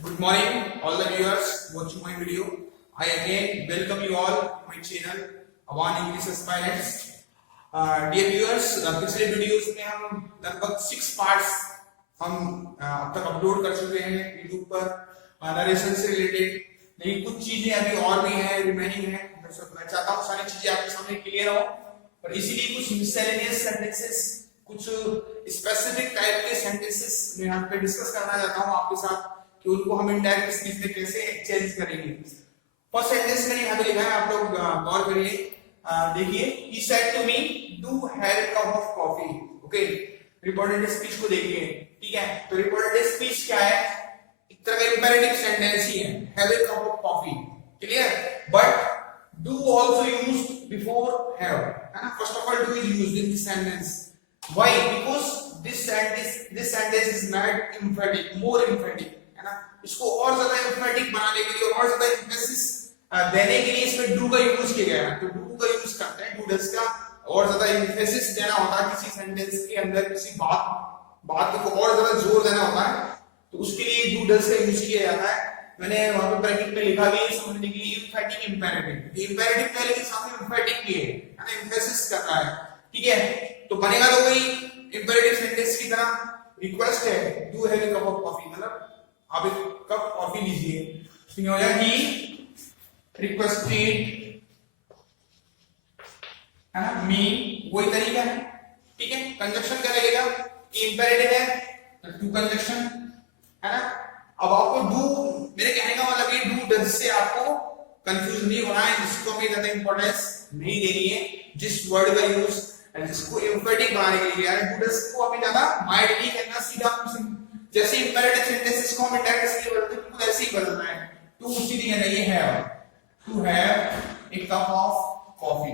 Good morning, all the viewers watching my video. I again welcome you all to my channel, Awan English Aspirants. Dear viewers, पिछले videos में हम लगभग 6 parts हम अब तक upload कर चुके हैं YouTube पर नरेशन से रिलेटेड, लेकिन कुछ चीजें अभी और भी हैं, रिमेनिंग है। मैं चाहता हूँ सारी चीजें आपके सामने क्लियर हो, और इसीलिए कुछ मिसलेनियस सेंटेंसेस, कुछ स्पेसिफिक टाइप के सेंटेंसेस मैं यहाँ पे डिस्कस करना चाहता हूँ आपके साथ कि उनको हम इनडायरेक्ट स्पीच में कैसे चेंज करेंगे। फर्स्ट सेंटेंस मैंने यहाँ पे लिखा है, आप लोग गौर करिए, देखिए। He said to me, do have a cup of coffee. Okay, reported speech को देखिए, ठीक है। तो रिपोर्टेड स्पीच क्या है? एक तरह का इंपेरेटिव सेंटेंस ही है, have a cup of coffee, clear. But do also used before have, है ना। First of all do is used in this sentence. Why? Because this sentence is made emphatic, more emphatic, है ना। इसको और ज्यादा emphatic बनाने के लिए, और ज्यादा emphasis देने के लिए इसमें do का यूज किया गया है। तो do का यूज करते हैं, do does का और ज्यादा emphasis देना होता है किसी सेंटेंस के अंदर, किसी बात को और ज्यादा जोर देना होता है, तो उसके लिए do does का यूज किया जाता है। मैंने वहां पे ब्रैकेट में लिखा भी है समझने के लिए, emphatic imperative। imperative पहले के साथ में emphatic भी है ना, emphasis कर रहा है, ठीक है। तो बनेगा तो वही imperative सेंटेंस की तरह। रिक्वेस्ट है, do have a cup of coffee, मतलब आप एक कप कॉफी लीजिए, तो हो जाएगा he requested, है ना, me, वही तरीका है, ठीक है। कंजक्शन क्या लगेगा? इंपेरेटिव है तो टू कंजक्शन, है ना। अब आपको डू, मेरे कहने का मतलब ये डू डज से आपको कंफ्यूज नहीं होना है, जिसको हमें ज्यादा इंपॉर्टेंस नहीं देनी है, जिस वर्ड का यूज जिसको एम्फेटिक बनाने के लिए यार डू डज को हमें ज्यादा माइंड नहीं करना, सीधा जैसे इंपेरेटिव सेंटेंसेस को हमें डायरेक्ट से बदलते हैं, बिल्कुल ऐसे ही बदलना है। टू उसी दिन ये है, to have a cup of coffee,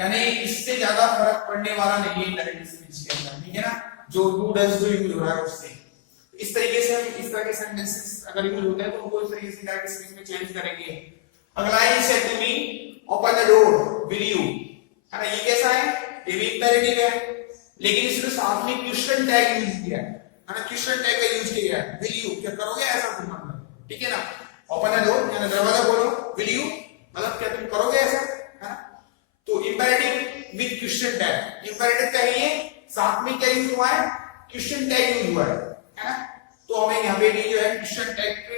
यानी इससे ज्यादा फर्क पड़ने वाला नहीं है डायरेक्ट स्पीच के अंदर, ठीक है ना। जो डू डज जो यूज हो रहा है उससे इस तरीके से हम इस तरह के सेंटेंसेस अगर यूज होते हैं तो उनको इस तरीके से डायरेक्ट स्पीच में चेंज करेंगे। अगला है said to me open the door will you, है ना। ये कैसा है? ये भी इंपेरेटिव है, लेकिन इसमें साथ में क्वेश्चन टैग यूज किया है ना, क्वेश्चन टैग का यूज किया है। विल यू, क्या करोगे ऐसा तुम, मतलब, ठीक है ना। ओपन द डोर यानी दरवाजा खोलो, विल यू मतलब क्या तुम करोगे ऐसा, है ना। तो imperative with question tag, imperative चाहिए, साथ में क्या यूज हुआ है? क्वेश्चन टैग यूज हुआ है ना। तो हमें यहाँ पे भी जो है क्वेश्चन टैग पे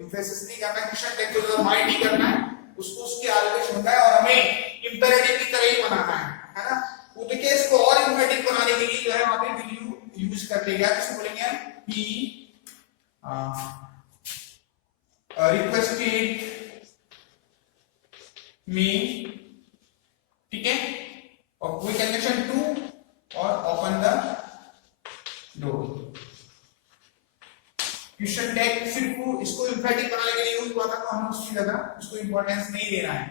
एम्फेसिस नहीं करना है, क्वेश्चन टैग को ज्यादा माइंड नहीं करना है, उसको उसके आगे पे छोड़ना है, और हमें इंपेरेटिव की तरह ही बनाना है ना। वो तो केस को और इंपेरेटिव बनाने के लिए जो है वहां पे विल यू यूज कर लेगा। किसको बोलेंगे हम? ही रिक्वेस्टेड मी, ठीक है, और कोई कंजक्शन टू और open the door. Question tag सिर्फ इसको इंफेटिक बनाने के लिए यूज हुआ था, तो हम उसकी ज्यादा उसको इंपॉर्टेंस नहीं देना है।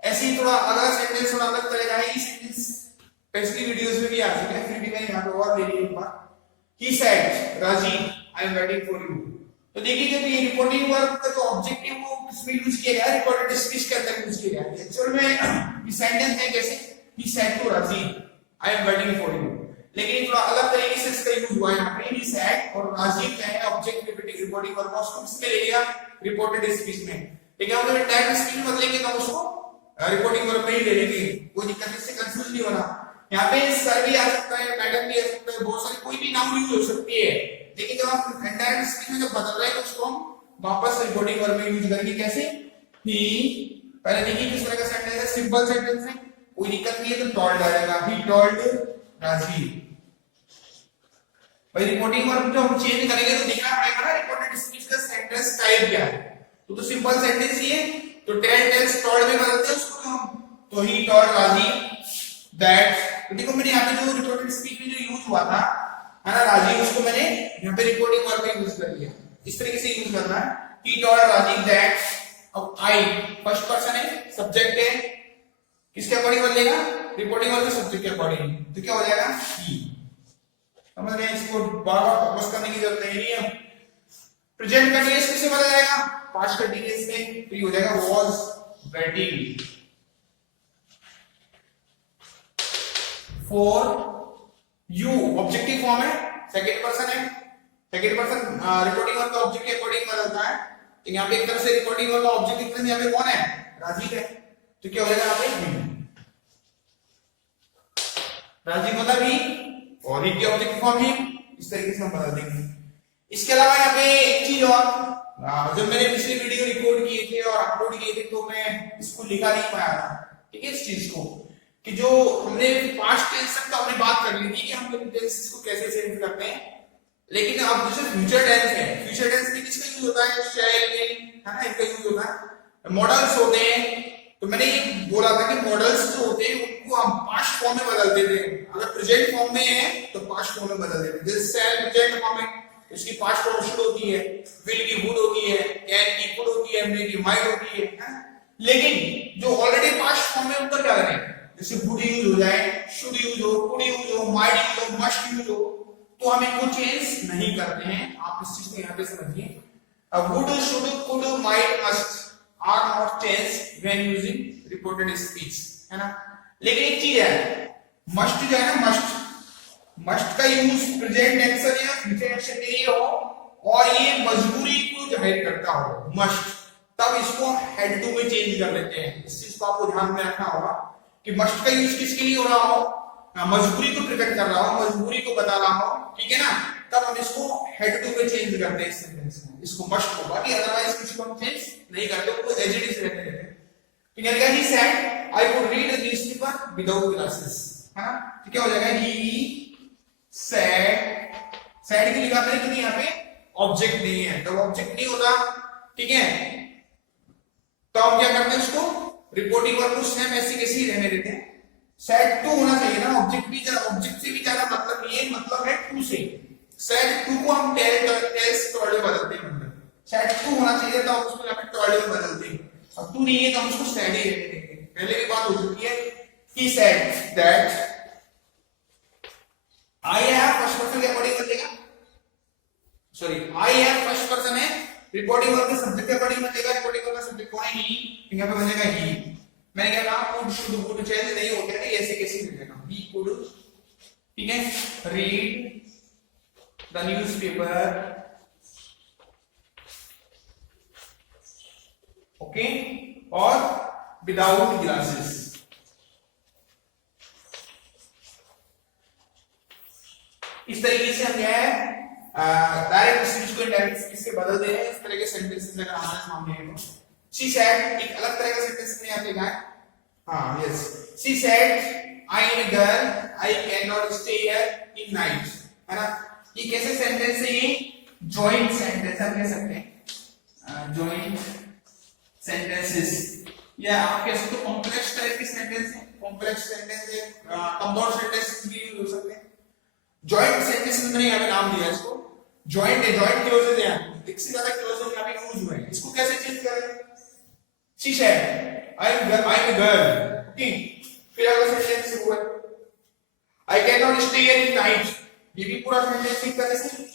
ऐसे ही थोड़ा अगला सेंटेंस थोड़ा अलग तरह का है, ये सेंटेंस पिछली वीडियोस में भी आ चुका है, फिर भी मैं यहां पे और ले लिया एक बार। He said Rajiv I am waiting for you. तो देखिए जब ये रिपोर्टिंग वर्ब का जो ऑब्जेक्टिव वो किसमें यूज किया गया है? रिपोर्टेड स्पीच के अंदर यूज किया गया है। एक्चुअल में ये सेंटेंस है कैसे? He said to Rajeev I am waiting for you, लेकिन थोड़ा अलग तरीके से इसका यूज हुआ है यहाँ पे। ही सेड और राजीव क्या है? ऑब्जेक्ट रिपोर्टिंग वर्ब उसको किसमें ले लिया? रिपोर्टेड स्पीच में। लेकिन हम जब डायरेक्ट स्पीच में बदलेंगे तो उसको रिपोर्टिंग वर्ब में ही ले लेंगे, कोई दिक्कत नहीं, इससे कंफ्यूज नहीं होना। यहाँ पे सर भी आ सकता है, मैडम भी आ सकता है, बहुत सारी कोई भी नाउन यूज हो सकती है, लेकिन जब हम डायरेक्ट स्पीच में जब बदल रहे हैं तो उसको हम वापस रिपोर्टिंग वर्ब में यूज करेंगे। कैसे? ही, पहले देखिए किस तरह का सेंटेंस है, सिंपल सेंटेंस है, कोई दिक्कत नहीं है, तो टोल्ड आ जाएगा। He told Rajeev. भाई रिपोर्टिंग वर्ब जो हम चेंज करेंगे तो देखना पड़ेगा ना रिपोर्टेड स्पीच का सेंटेंस टाइप क्या है। तो सिंपल सेंटेंस ही है, तो टेल टेल्स टोल्ड में बदलते हैं उसको हम। तो ही टोल्ड राजीव दैट, तो देखो मैंने यहाँ पे जो रिपोर्टेड स्पीच में जो यूज हुआ था, है ना, राजीव, उसको मैंने यहाँ पे रिपोर्टिंग वर्ब में यूज कर लिया। इस तरीके से यूज करना है। ही टोल्ड राजीव दैट, अब आई फर्स्ट पर्सन है, सब्जेक्ट है, किसके अकॉर्डिंग बदलेगा? रिपोर्टिंग वर्ब के सब्जेक्ट के अकॉर्डिंग, तो क्या हो जाएगा? ही। समझ रहे हैं? इसको बार-बार फोकस करने की जरूरत नहीं है। प्रेजेंट कंटीन्यूअस किससे बदल जाएगा? पास्ट कंटीन्यूअस में, तो ये हो जाएगा was waiting for you. Objective form है, सेकंड पर्सन है, सेकंड पर्सन रिपोर्टिंग वर्ब का ऑब्जेक्ट के अकॉर्डिंग बदलता है, तो यहाँ पे एक तरह से रिपोर्टिंग वाला ऑब्जेक्ट एक तरह से यहाँ पे कौन है, राजीव है, तो क्या हो जाएगा यहाँ पे राजीव मतलब ही, और ही के ऑब्जेक्ट फॉर्म ही, इस तरीके से हम बदल देंगे। इसके अलावा यहाँ पे एक चीज और, जब मैंने पिछले वीडियो रिकॉर्ड किए थे और अपलोड किए थे तो मैं इसको लिखा नहीं पाया था, ठीक है, इस चीज को कि जो हमने पास्ट टेंस तक तो हमने बात कर ली थी कि हम टेंसेस को कैसे चेंज करते हैं, लेकिन अब जैसे फ्यूचर टेंस है, फ्यूचर टेंस में किसका यूज होता है, शैल में, है ना, इनका यूज होता है। मॉडल्स होते हैं, तो मैंने ये बोला था कि मॉडल्स जो होते हैं उनको हम पास्ट फॉर्म में बदल देते हैं, अगर प्रेजेंट फॉर्म में है तो पास्ट फॉर्म में बदल देते हैं। जैसे शैल प्रेजेंट फॉर्म में, इसकी पास्ट फॉर्म शुड होती है, विल की वुड होती है, कैन की कुड होती है, मे की माइट होती है। लेकिन जो ऑलरेडी पास्ट फॉर्म में उनका क्या करें, जैसे वुड यूज हो जाए, शुड यूज हो, कुड यूज हो, माइट यूज हो, मस्ट यूज हो, तो हम इनको चेंज नहीं करते हैं। आप इस चीज को यहाँ पे समझिए, अब would, should, could, might, must are not change when using reported speech, है ना। लेकिन एक चीज है, मस्ट जो है ना, मस्ट का यूज प्रेजेंट टेंस या फ्यूचर एक्शन के लिए हो और ये मजबूरी को जाहिर करता हो, मस्ट, तब इसको हेड टू में चेंज कर लेते हैं। इस चीज को आपको ध्यान में रखना होगा कि मस्ट का यूज किसके लिए हो रहा हो, मजबूरी को प्रिवेंट कर रहा हो, मजबूरी को बता रहा हो, ठीक है ना, तब हम इसको हेड टू में चेंज करते हैं इस सेंटेंस में, इसको मस्ट होगा, कि अदरवाइज किसी को हम चेंज नहीं करते, उसको एज इट इज रहने देते हैं। ठीक है, he said I could read the newspaper without glasses, है ना, तो क्या हो जाएगा, ही सेड की लिखा है कि यहाँ पे ऑब्जेक्ट नहीं है, तो ऑब्जेक्ट नहीं होता, ठीक है, तो हम क्या करते हैं, उसको रिपोर्टिंग वर्ब को सेम ऐसी कैसी रहने देते हैं। सेड टू होना चाहिए ना, ऑब्जेक्ट से भी ज्यादा मतलब नहीं है, मतलब है टू से, सेड टू को हम टेल्स टॉल्ड में बदलते हैं, मतलब सेड टू होना चाहिए तो हम उसको यहाँ पे टॉल्ड में बदलते हैं, अब टू नहीं है तो हम उसको सेड ही रहने देंगे। पहले भी बात हो चुकी है, he said that I have, first person के अकॉर्डिंग बदलेगा, sorry I have first person है, रिपोर्टिंग वर्ब के सब्जेक्ट के अकॉर्डिंग बदलेगा, रिपोर्टिंग वर्ब का सब्जेक्ट कौन है, ही, यहाँ पे बनेगा ही। मैंने क्या कहा, कुड, शुड, वुड चेंज नहीं होते हैं, ऐसे कैसे लिखेगा, ही कुड, ठीक है, रीड द न्यूज़पेपर, ओके, और विदाउट ग्लासेस। इस तरीके से हम क्या है, डायरेक्ट स्पीच को इनडायरेक्ट स्पीच से बदल दे रहे हैं। इस तरह के सेंटेंसेस अगर हमारे सामने है तो शी सेड एक अलग तरह का सेंटेंस में आते हैं, हाँ yes, she said I am a girl I can not stay here in night, है ना। ये कैसे सेंटेंस है, ये जॉइंट सेंटेंस हम कह सकते हैं, जॉइंट सेंटेंसेस, या आप कह सकते हो कॉम्प्लेक्स टाइप के सेंटेंस है, कॉम्प्लेक्स सेंटेंस है, कंपाउंड सेंटेंस भी यूज हो सकते हैं। जॉइंट सेंटेंस में मैंने यहाँ पे नाम दिया इसको जॉइंट है, जॉइंट क्लॉजेज है, एक से ज्यादा क्लॉजेज यहाँ पे यूज हुए हैं। इसको कैसे चेंज करें, she said I am a girl, okay, फिर अगला सेंटेंस हुआ I can not stay here in night, ये भी पूरा सेंटेंस एक तरह से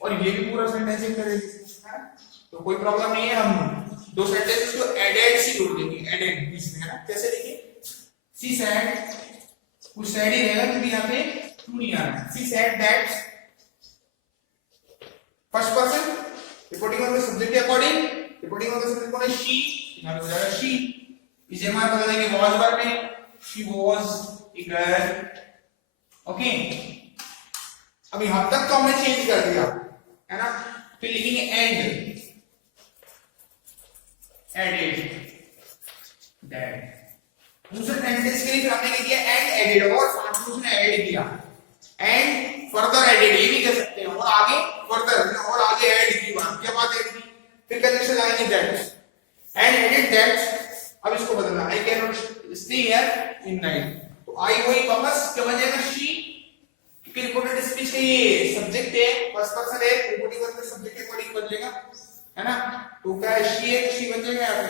और ये भी पूरा सेंटेंस एक तरह से, है, तो कोई प्रॉब्लम नहीं है, हम दो सेंटेंसेस को एडेड से जोड़ देंगे, एडेड बीच में, है ना। कैसे देखिए, शी सेड, कुछ सेड ही रहेगा क्योंकि यहाँ पे टू नहीं आ रहा है, she said that, first person, reporting verb के सब्जेक्ट के अकॉर्डिंग, रिपोर्टिंग वर्ब का सब्जेक्ट कौन है, शी, यहाँ पे हो जाएगा शी, इसे हमारे बदल देंगे वाज वर्ब में, she was a girl, okay. अब यहां तक तो हमने चेंज कर दिया, है ना, फिर लिखेंगे एंड, एडेड दैट, दूसरे सेंटेंस के लिए फिर हमने क्या किया, एंड एडेड, और साथ में उसने ऐड किया, एंड फर्दर एडेड, ये भी कह सकते हैं, और आगे फर्दर, और आगे ऐड की बात, क्या बात ऐड की, फिर कंडीशन लगाएंगे दैट, एंड एडेड दैट, अब इसको बदलना, I can not stay here in night, तो आई वही वापस क्या बन जाएगा, शी, क्योंकि रिपोर्टेड स्पीच का ये सब्जेक्ट है, फर्स्ट पर्सन है, रिपोर्टिंग वर्ब के सब्जेक्ट के अकॉर्डिंग बदलेगा, है ना, तो क्या है, शी है, शी बन जाएगा यहाँ पे,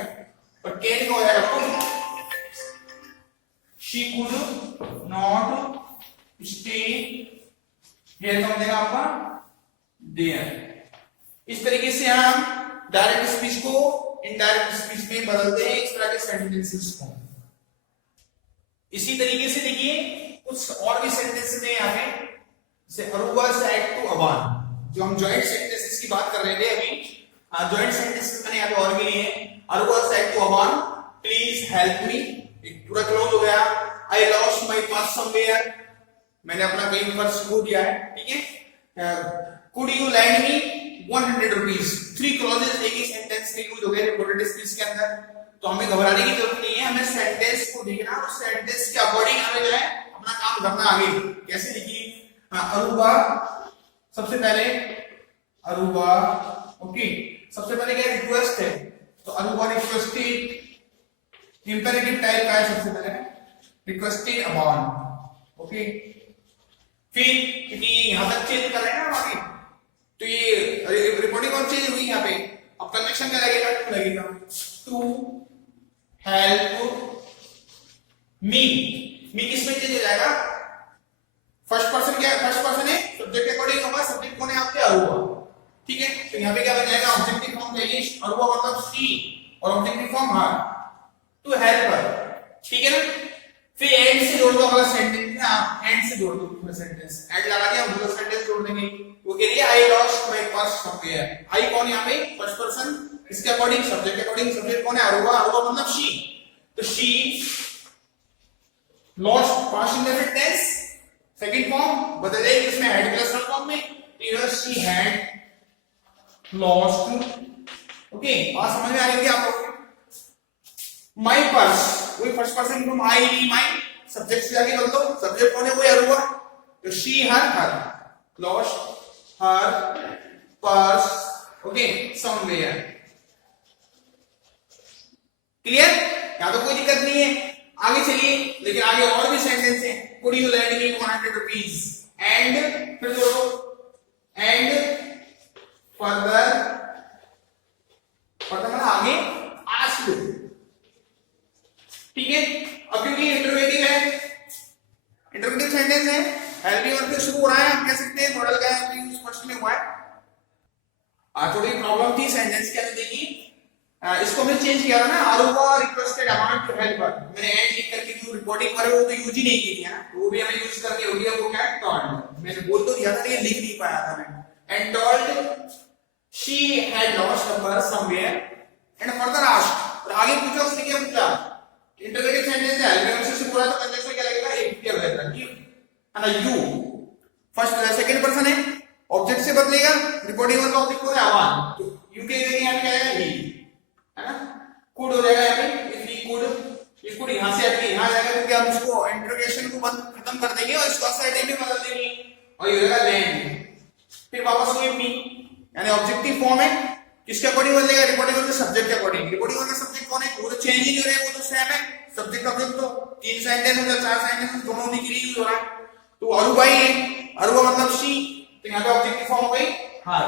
और कैन का हो जाएगा could, she could not stay here, का हो जाएगा आपका देयर। इस तरीके से हम डायरेक्ट स्पीच को इनडायरेक्ट स्पीच में बदलते हैं, इस तरह के सेंटेंसेस को। इसी तरीके से देखिए कुछ और भी सेंटेंस में यहाँ पे, जैसे अरुवा सेड टू अवान, जो हम जॉइंट सेंटेंसेस की बात कर रहे थे अभी, जॉइंट सेंटेंस मैंने यहाँ पे और भी लिए हैं। Aruva said to Awan please help me, एक पूरा क्लोज हो गया। I lost my purse somewhere, मैंने अपना कहीं पर्स खो दिया है, ठीक है। Could you lend me 100 rupees. 3 clauses एक ही सेंटेंस में यूज हो गए रिपोर्टेड स्पीच के अंदर, तो हमें घबराने की जरूरत नहीं है, हमें सेंटेंस को देखना और सेंटेंस के अकॉर्डिंग हमें जो है अपना काम करना आगे। कैसे देखिए, अरुवा सबसे पहले, अरुवा ओके, सबसे पहले क्या रिक्वेस्ट है, तो अरुवा रिक्वेस्टेड, इंपेरेटिव टाइप का है सबसे पहले, रिक्वेस्टेड अबाउन, ओके। फिर क्योंकि यहां तक चेंज कर रहे हैं ना आगे, तो ये रिपोर्टिंग और चेंज हुई यहाँ पे, अब कन्वेक्शन क्या लगेगा, टू लगेगा, टू हेल्प मी। मी किस में चेंज हो जाएगा, फर्स्ट पर्सन क्या है, फर्स्ट पर्सन है, सब्जेक्ट के अकॉर्डिंग होगा, सब्जेक्ट कौन है आपके, अरुवा, ठीक है। तो यहाँ पे क्या बन जाएगा, ऑब्जेक्टिव फॉर्म चाहिए, अरुवा मतलब सी, और objective form her, to help her, ठीक है ना। फिर एंड से जोड़ दो अगला सेंटेंस, ना एंड से जोड़ दो पूरा सेंटेंस, एंड लगा दिया, पूरा सेंटेंस जोड़ देंगे। वो कह रही है I lost my purse somewhere, I कौन यहाँ पे, फर्स्ट पर्सन, इसके अकॉर्डिंग सब्जेक्ट के अकॉर्डिंग सब्जेक्ट कौन है, अरुवा, अरुवा मतलब शी, तो she lost past indefinite tense second form बदल देंगे इसमें हैड प्लस वर्ब फॉर्म में, तो शी हैड लॉस्ट, ओके। बात समझ में आ रही है आप लोगों को। माय पर्स, वही first person from I, my, subject से आगे बदल दो, सब्जेक्ट कौन है, वो अरुवा, तो she her lost her purse, okay, somewhere, clear, यहां तो कोई दिक्कत नहीं है। आगे चलिए, लेकिन आगे और भी सेंटेंस है, could you lend me 100 rupees, and फिर जोड़ो, एंड फर्दर, फर्दर मतलब आगे, आस्क, ठीक है। अब क्योंकि इंटरोगेटिव है, इंटरोगेटिव सेंटेंस है, हेल्प मी वर्ब से शुरू हो रहा है, हम कह सकते हैं मॉडल का यूज फर्स्ट में हुआ है। थोड़ी प्रॉब्लम थी सेंटेंस के अंदर, देखिए इसको हमने चेंज किया था ना, Aruva requested Awan to help her, मैंने एंड लिख करके जो रिपोर्टिंग कर रहे हो तो यूज ही नहीं की थी ना, तो वो भी हमें यूज करके हो गया, वो क्या है, टोल्ड, मैंने बोल तो दिया था लेकिन लिख नहीं पाया था मैं, and told she had lost her purse somewhere and further asked, और आगे पूछा, उसने क्या पूछा, इंटरोगेटिव सेंटेंस है, हेल्प मी से पूरा, तो कंजंक्शन क्या लगेगा, एक क्या लगेगा, है ना, यू, फर्स्ट सेकंड पर्सन है, ऑब्जेक्ट से बदलेगा, रिपोर्टिंग वर्ब का ऑब्जेक्ट कौन है, अवान, तो यू के जगह यहां पे क्या आएगा, ही, है ना, कुड हो जाएगा यहाँ पे, इफ ही कुड, ये कुड यहां से हटके यहां जाएगा, क्योंकि हम इसको इंटरोगेशन को बंद खत्म कर देंगे और इसको असर्टिव में बदल देंगे, और ये हो जाएगा लैंड। फिर वापस वही मी, यानी ऑब्जेक्टिव फॉर्म है, किसके अकॉर्डिंग बदलेगा, रिपोर्टिंग वर्ब के सब्जेक्ट के अकॉर्डिंग, रिपोर्टिंग वर्ब का सब्जेक्ट कौन है, वो तो चेंज ही नहीं हो रहा है, वो तो सेम है, सब्जेक्ट ऑब्जेक्ट तो 3 सेंटेंस हो या 4 सेंटेंस दोनों होने के लिए यूज हो रहा है, तो अरुवा ही है, अरुवा मतलब शी, तो यहाँ पे ऑब्जेक्टिव फॉर्म हो गई हर,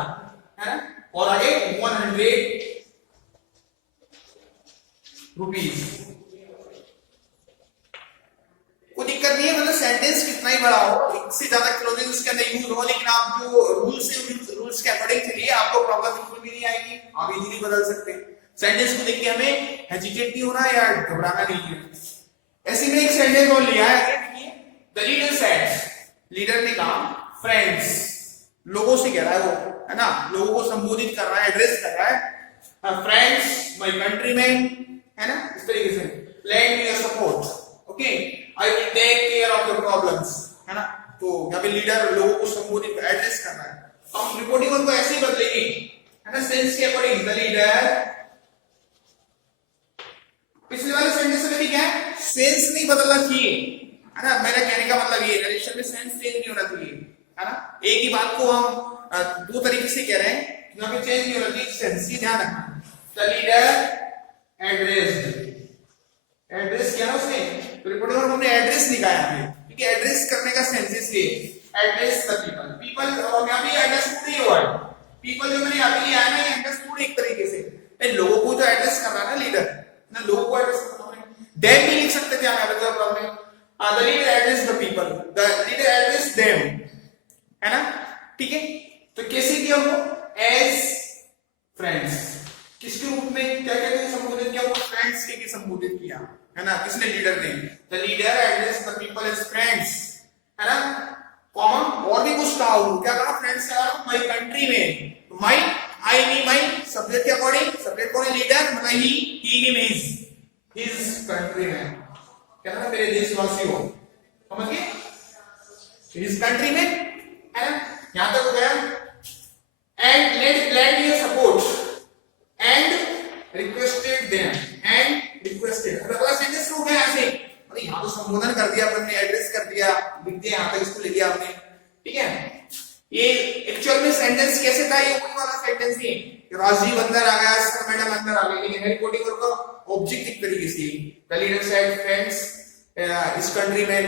है ना, और आगे 100 रुपीज, कोई दिक्कत नहीं है, मतलब सेंटेंस कितना ही बड़ा हो, इससे ज्यादा क्लोजेस उसके अंदर यूज हो, लेकिन आप जो रूल्स के अकॉर्डिंग चलिए, आपको प्रॉब्लम बिल्कुल भी नहीं आएगी, आप इजीली बदल सकते हैं। सेंटेंस को देख के हमें हेजिटेट नहीं होना या घबराना नहीं है। ऐसे में एक सेंटेंस और लिया है, देखिए, द लीडर सेड, लीडर ने कहा, फ्रेंड्स, लोगों से कह रहा है वो, है ना, लोगों को संबोधित कर रहा है, एड्रेस कर रहा है, फ्रेंड्स माय कंट्रीमैन, है ना, इस तरीके से, lend me your support, okay, I will take care of your problems, है ना, तो यहाँ पे लीडर लोगों को संबोधित एड्रेस कर रहा है, हम रिपोर्टिंग उनको ऐसे ही बदलेंगे, है ना, सेंस के अकॉर्डिंग, द लीडर, पिछले वाले सेंटेंस में भी क्या है, सेंस नहीं बदलना चाहिए, है ना, मेरा कहने का मतलब ये, नरेशन में सेंस चेंज नहीं होना चाहिए, है ना, एक ही बात को हम दो तरीके से कह रहे हैं, यहाँ पे चेंज नहीं होना चाहिए, सेंस ही ध्यान रखना, द लीडर एड्रेस किया ना उसने, तो रिपोर्टिंग में हमने एड्रेस लिखा है, ठीक है, एड्रेस करने का सेंस ये, एड्रेस द पीपल, पीपल, और यहाँ पे अंडरस्टूड ही हुआ है, पीपल जो मैंने यहाँ पे लिया है ना, अंडरस्टूड एक तरीके से, लोगों को जो एड्रेस कर रहा है ना लीडर, ना लोगों को एड्रेस कर रहा है, देम भी लिख सकते थे यहाँ पे problem, the leader address the people, the leader address them, है ना, ठीक है, तो कैसे किया वो, एज फ्रेंड्स, किसके रूप में क्या कहते हैं संबोधित किया, वो फ्रेंड्स के संबोधित किया, है ना, किसने, लीडर ने, the leader address the people as friends, है ना, कॉमन, और भी कुछ कहा, क्या कहा, फ्रेंड्स का माय कंट्री में, my I me my subject के अकॉर्डिंग, सब्जेक्ट कौन है? लीडर, मतलब ही हिम हिज कंट्रीमैन, क्या ना मेरे देशवासी हो, समझ गए? हिज कंट्रीमैन है ना, यहां तक हो गया। And let your support and requested them, and requested, अगला सेंटेंस हो गया ऐसे, मतलब यहां तो संबोधन कर दिया अपन ने, एड्रेस कर दिया, लिख दिया यहां तक, इसको ले लिया आपने, ठीक है। ये एक्चुअल में सेंटेंस कैसे था? ये वही वाला सेंटेंस ही कि राजीव अंदर आ गया, सर मैडम अंदर आ गए, लेकिन हैरी पॉटर का ऑब्जेक्ट एक तरीके से द लीडर सेड फ्रेंड्स इस कंट्री में,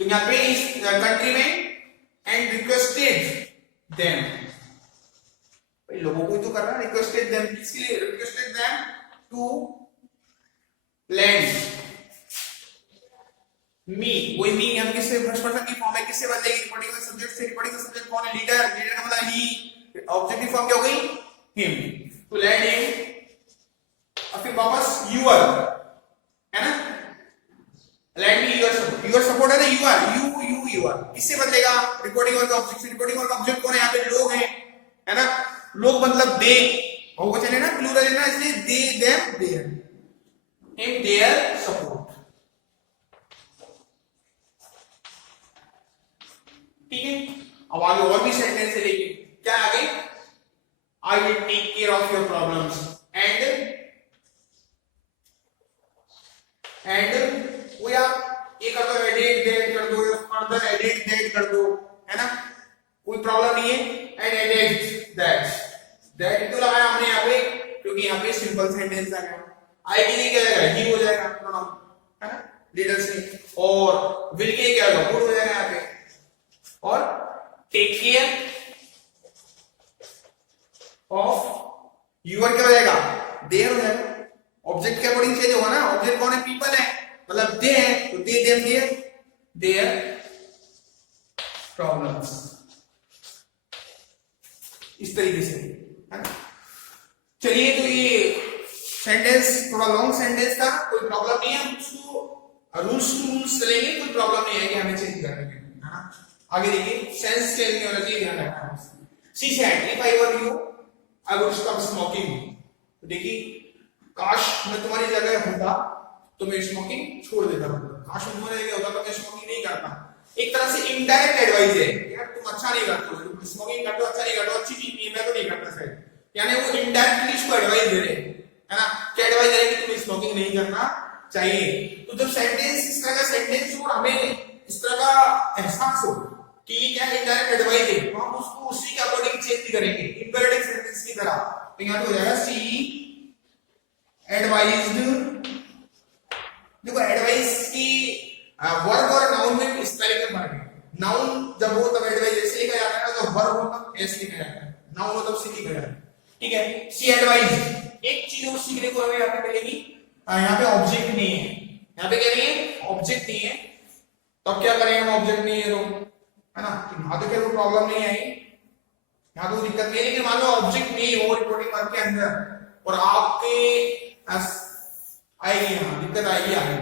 तो यहां पे इस कंट्री में एंड रिक्वेस्टेड देम, भाई लोगों को तो कर रहा है, रिक्वेस्टेड देम, किसके लिए? रिक्वेस्टेड देम टू लैंड मी, वही मी हम किससे फर्स्ट पर्सन की फॉर्म है, किससे बदलेगी? रिपोर्टिंग का सब्जेक्ट से, रिपोर्टिंग का सब्जेक्ट कौन है? लीडर, लीडर का मतलब ही, ऑब्जेक्टिव फॉर्म क्या हो गई? हिम, टू लैंड हिम, और फिर वापस यूर है ना, लैंड मी यूर सपोर्ट है ना, यूर किससे बदलेगा? रिपोर्टिंग का ऑब्जेक्ट से, रिपोर्टिंग का ऑब्जेक्ट कौन है? यहाँ पे लोग हैं, है ना, लोग मतलब दे, बहुवचन है ना, प्लूरल है ना, इसलिए they them their, him their support, ठीक है। अब आगे और भी सेंटेंस है, लेकिन क्या आगे? I will take care of your problems and वो या ये कर दो, एडिट दैट कर दो, फर्दर एडिट दैट कर दो, है ना, कोई प्रॉब्लम नहीं है। एंड एडिट दैट क्यों लगाया हमने यहाँ पे? क्योंकि यहाँ पे सिंपल सेंटेंस आ गया, आई के लिए क्या जाएगा? ही हो जाएगा प्रोनाउन, है ना, लीडर से, और विल के क्या होगा? वुड हो जाएगा यहाँ पे, और टेक केयर ऑफ यूर क्या हो जाएगा? देयर हो जाएगा, ऑब्जेक्ट के अकॉर्डिंग चेंज होगा ना, ऑब्जेक्ट कौन है? पीपल है, मतलब दे है, तो दे देम देयर प्रॉब्लम्स, इस तरीके से, है ना। चलिए, तो ये सेंटेंस थोड़ा लॉन्ग सेंटेंस था, कोई प्रॉब्लम नहीं है, उसको रूल्स टू रूल्स चलेंगे, कोई प्रॉब्लम नहीं है कि हमें चेंज करने की, है ना। आगे देखिए, सेंस चेंज नहीं होना चाहिए, ध्यान रखना है। She said if I were you I would stop smoking, देखिए, काश मैं तुम्हारी जगह होता तो मैं स्मोकिंग छोड़ देता, काश मैं तुम्हारी जगह होता तो मैं स्मोकिंग नहीं करता। एक तरह से इनडायरेक्ट एडवाइस है, यार तुम अच्छा नहीं करते हो, तुम स्मोकिंग करते हो, अच्छा नहीं करते हो, अच्छी चीज नहीं है, मैं तो नहीं करता शायद, यानी वो इनडायरेक्टली इसको एडवाइस दे रहे हैं, है ना, क्या एडवाइस दे रहे हैं कि तुम्हें स्मोकिंग नहीं करना चाहिए। तो जब सेंटेंस इस तरह का सेंटेंस हो, हमें इस तरह का एहसास हो कि ये क्या इनडायरेक्ट एडवाइस है, तो हम उसको उसी के अकॉर्डिंग चेंज करेंगे, इम्पेरेटिव सेंटेंस की तरह। तो यहां पे हो जाएगा सी एडवाइज्ड, देखो एडवाइस की वर्ब और नाउन में स्पेलिंग में फर्क है, नाउन जब हो तब एडवाइस ऐसे लिखा जाता है, जब वर्ब हो तब ऐसे लिखा जाता है, नाउन हो तब से लिखा जाता है, ठीक है। सी एडवाइज्ड, एक चीज और सीखने को हमें यहाँ पे मिलेगी, यहाँ पे ऑब्जेक्ट नहीं है, यहाँ पे क्या नहीं है? ऑब्जेक्ट नहीं है, तो अब क्या करेंगे हम? ऑब्जेक्ट नहीं है तो, है ना, यहाँ तो क्या कोई प्रॉब्लम नहीं आई, यहाँ तो दिक्कत नहीं है, लेकिन मान लो ऑब्जेक्ट नहीं हो रिपोर्टिंग वर्ब के अंदर और आपके आएगी, यहाँ दिक्कत आएगी आगे,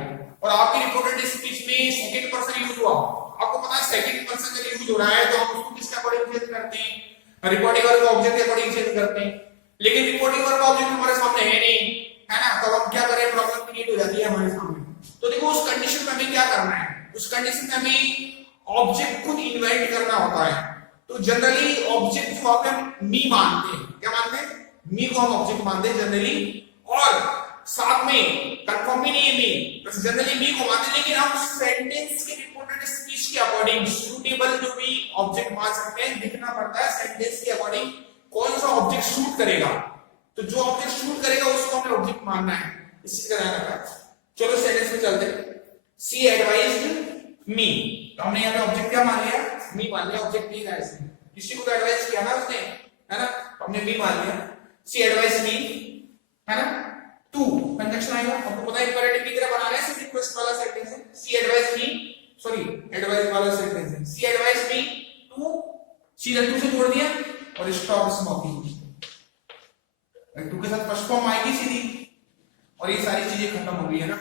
और आपकी रिपोर्टेड स्पीच में सेकंड पर्सन यूज हुआ, आपको पता है सेकंड पर्सन जब यूज हो रहा है तो हम उसको किसके अकॉर्डिंग चेंज करते हैं? रिपोर्टिंग वर्ब का ऑब्जेक्ट के अकॉर्डिंग चेंज करते हैं, लेकिन रिपोर्टिंग वर्ब का ऑब्जेक्ट हमारे सामने है नहीं, है ना, तो हम क्या करें? प्रॉब्लम क्रिएट हो जाती है हमारे सामने। तो देखो उस कंडीशन में हमें क्या करना है, उस कंडीशन में हमें ऑब्जेक्ट खुद इन्वेंट करना होता है। तो जनरली ऑब्जेक्ट को हम मी मानते हैं, क्या मानते हैं? मी को हम ऑब्जेक्ट मानते हैं जनरली, और साथ में कंफर्म भी नहीं है मी, बस जनरली मी को मानते हैं, लेकिन हम सेंटेंस के रिपोर्टेड स्पीच के अकॉर्डिंग सूटेबल जो भी ऑब्जेक्ट मान सकते हैं, दिखना पड़ता है सेंटेंस के अकॉर्डिंग कौन सा ऑब्जेक्ट शूट करेगा, तो जो ऑब्जेक्ट शूट करेगा उसको हमें ऑब्जेक्ट मानना है, इस चीज का ध्यान रखना है। चलो सेंटेंस में चलते हैं। सी एडवाइज्ड मी, तो हमने यहाँ पे ऑब्जेक्ट क्या मान लिया? मी मान लिया, ऑब्जेक्ट नहीं था इसमें, किसी को तो एडवाइस किया ना उसने, है ना, तो हमने मी मान लिया। सी एडवाइज्ड मी, है ना, टू कंजंक्शन आएगा, आपको पता है इंपेरेटिव की तरह बना रहे हैं, सिर्फ रिक्वेस्ट वाला सेंटेंस है। सी एडवाइज्ड मी, सॉरी एडवाइस वाला सेंटेंस है। सी एडवाइज्ड मी टू, सी ने टू से जोड़ दिया और स्टॉप स्मोकिंग, टू के साथ फर्स्ट फॉर्म आएगी सीधी, और ये सारी चीजें खत्म हो गई है ना,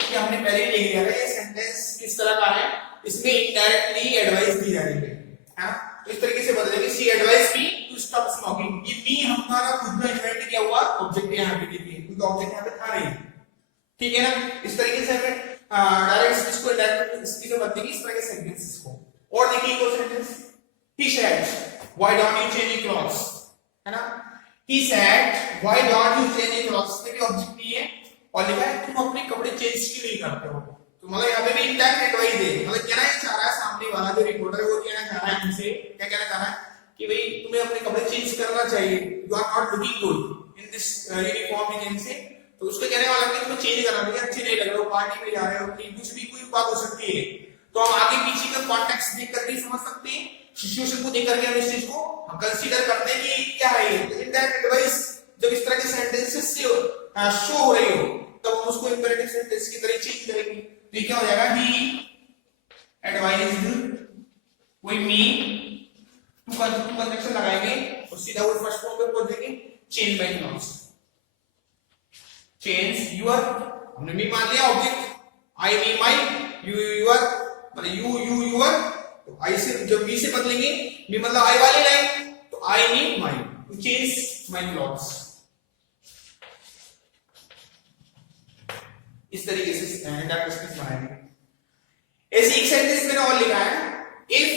क्योंकि हमने पहले ही लिख दिया था ये सेंटेंस किस तरह का है, इसमें इनडायरेक्टली एडवाइस दी जा रही है, तो इस तरीके से बदलेंगे। She advice me to stop smoking. ये मी हमारा खुद का इन्वेंट किया हुआ ऑब्जेक्ट यहाँ पे देखिए, क्योंकि ऑब्जेक्ट यहाँ पे था नहीं, ठीक है ना। इस तरीके से हमें डायरेक्ट स्पीच को इनडायरेक्ट स्पीच में बदलेंगे इस तरह के सेंटेंसेस को। और देखिए एक और sentence, he said why don't you change your clothes, है ना। he said why don't you change your clothes, देखिए ऑब्जेक्ट नहीं है और लिखा है तुम अपने कपड़े चेंज क्यों नहीं करते हो। तो मतलब यहाँ पे भी इनडायरेक्ट एडवाइस है, मतलब कहना ये चाह रहा है सामने वाला जो रिपोर्टर है वो कहना चाह रहा है हमसे, क्या कहना चाह रहा है कि भाई तुम्हें अपने कपड़े चेंज करना चाहिए, you are not looking good in this uniform we can say. तो उसको कहने वाला है कि तुम्हें चेंज करना चाहिए, अच्छे नहीं लग रहे हो, पार्टी में जा रहे हो, कि कुछ भी कोई बात हो सकती है। तो हम आगे पीछे का कॉन्टेक्स्ट देख करके समझ सकते हैं, सिचुएशन को देख करके हम इस चीज को हम कंसीडर करते हैं कि क्या है ये इनडायरेक्ट एडवाइस। जब इस तरह के सेंटेंसेस से शो हो रही हो तब हम उसको इंपेरेटिव सेंटेंस की तरह चेंज करेंगे। तो ये क्या हो जाएगा, ही एडवाइज्ड कोई मी टू कंजंक्शन लगाएंगे और सीधा वो फर्स्ट फॉर्म पे पहुंच जाएंगे, change my clothes, change your, हमने मी मान लिया object, I me my, you your, मतलब यू यूर, तो आई से जब मी से बदलेंगे, मी मतलब आई वाली लाइन, तो I me my, to change my clothes. इस तरीके से इंडायरेक्ट स्पीच बनाएंगे। ऐसे एक सेंटेंस मैंने और लिखा है, इफ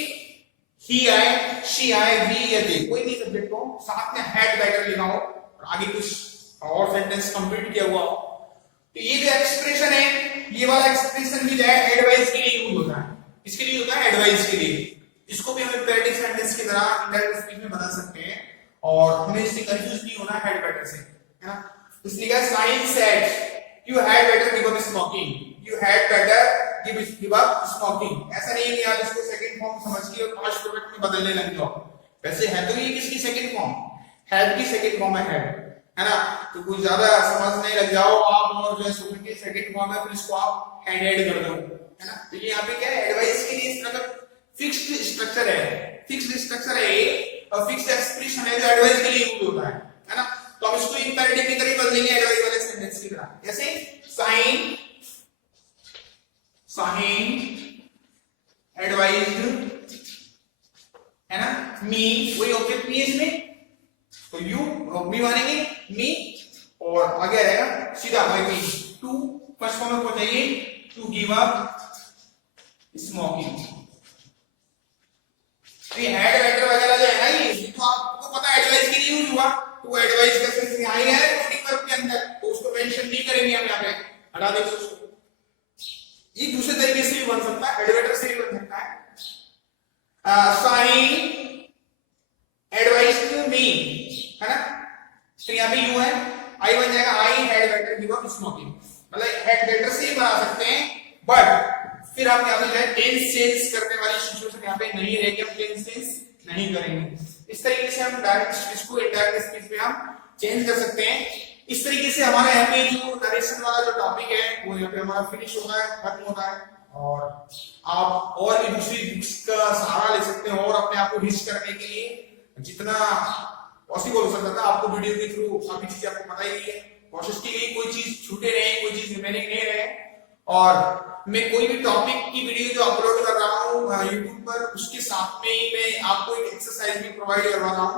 ही आए, शी आए, वी या दे, कोई नहीं सब्जेक्ट को साथ में हैड बेटर लिखा हो और आगे कुछ और सेंटेंस कंप्लीट किया हुआ हो। तो ये जो एक्सप्रेशन है, ये वाला एक्सप्रेशन भी जो है एडवाइस के लिए यूज होता है, इसके लिए होता है एडवाइस के लिए। इसको भी हम इंपेरेटिव सेंटेंस की तरह इंडायरेक्ट स्पीच में बना सकते हैं और हमें इससे कंफ्यूज नहीं होना हैड बेटर से, है ना। इसलिए science said you had better give up smoking, you had better give up smoking। ऐसा नहीं है कि आप इसको सेकंड फॉर्म समझ के और पास्ट परफेक्ट में बदलने लग जाओ, वैसे है तो ये किसकी सेकंड फॉर्म, हैड की सेकंड फॉर्म है हैड, है ना। तो कुछ ज्यादा समझने लग जाओ आप और जो है सुन के सेकंड फॉर्म है फिर इसको आप हैड ऐड कर दो, है ना। तो ये यहाँ पे क्या है, एडवाइस के लिए इस तरह का फिक्स्ड स्ट्रक्चर है, फिक्स्ड स्ट्रक्चर है ये और फिक्स्ड एक्सप्रेशन है जो एडवाइस के लिए यूज होता है ना। तो हम इसको इंपेरेटिव की तरह बदलेंगे एडवाइस वाले सेंटेंस की तरह, जैसे साइन एडवाइज्ड, है ना, मी वही ऑब्जेक्ट मी इसमें, तो यू मी मानेंगे मी और आगे आएगा सीधा by me, to first form में पहुंचेंगे, टू गिव अप स्मोकिंग। ये हेड वेटर वगैरह जो है ना, ये तो आपको पता है एडवाइस के लिए यूज हुआ, तो एडवाइस का सेंस आई है कोडिंग वर्ब के अंदर, तो उसको मेंशन नहीं करेंगे हम यहाँ पे, हटा देंगे उसको। ये दूसरे तरीके से भी बन सकता है, एडवेटर से भी बन सकता है। साइन एडवाइस टू मी, है ना, तो यहाँ पे यू है, आई बन जाएगा I had better give up smoking, मतलब हैड बेटर से ही बना सकते हैं, बट फिर आप यहाँ पे जो है टेंस चेंज करने वाली सिचुएशन यहाँ पे नहीं रहेगी, हम टेंस चेंज नहीं करेंगे। इस तरीके से हम डायरेक्ट स्पीच को इनडायरेक्ट स्पीच में हम चेंज कर सकते हैं। इस तरीके से हमारा यहाँ पे जो नरेशन वाला जो टॉपिक है वो यहाँ पे हमारा फिनिश होता है, खत्म होता है, और आप और भी दूसरी बुक्स का सहारा ले सकते हैं और अपने आप को रिच करने के लिए जितना पॉसिबल हो सकता था आपको वीडियो के थ्रू काफी चीजें आपको पता ही है। कोशिश की गई कोई चीज छूटे नहीं, कोई चीज रिमेनिंग नहीं रहे, और मैं कोई भी टॉपिक की वीडियो जो अपलोड कर रहा हूँ यूट्यूब पर उसके साथ में ही मैं आपको एक एक्सरसाइज भी प्रोवाइड करवा रहा हूँ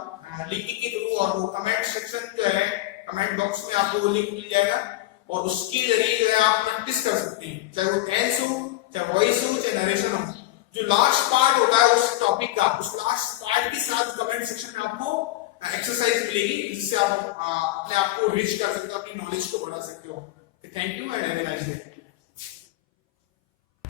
लिंक के थ्रू, और वो कमेंट सेक्शन जो है कमेंट बॉक्स में आपको वो लिंक मिल जाएगा और उसके जरिए जो है आप प्रैक्टिस कर सकते हैं, चाहे वो टेंस हो, चाहे वॉइस हो, चाहे नरेशन हो। जो लास्ट पार्ट होता है उस टॉपिक का, उस लास्ट पार्ट के साथ कमेंट सेक्शन में आपको एक्सरसाइज मिलेगी जिससे आप अपने आप को रिच कर सकते हो, अपनी नॉलेज को बढ़ा सकते हो। Thank you and have a nice day.